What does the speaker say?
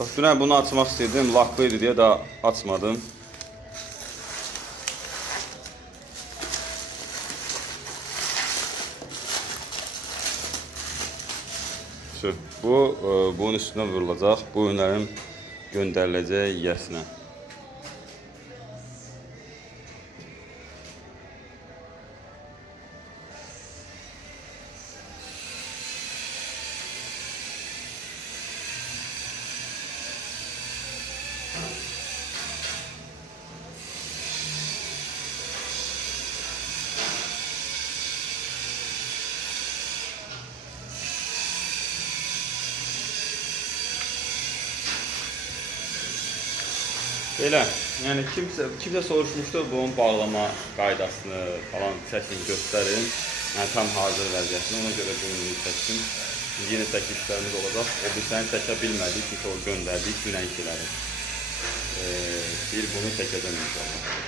Bax, dünən bunu açmaq istəyirdim, laklıydı deyə daha açmadım. Bu, bunun üstünə vurulacaq, bu ürünlərin göndəriləcək yiyəsinə. Belə, yəni kimsə soruşmuşdu bunun bağlama qaydasını falan çəkin göstərin. Yəni tam hazır vəziyyətini, ona görə bunu çəkdim. Yeni çəkilişlərimiz olacaq. O bir səni çəkə bilmədik, çünki o göndərdik dünənkiləri. Bir bunu çəkəcəm inşallah.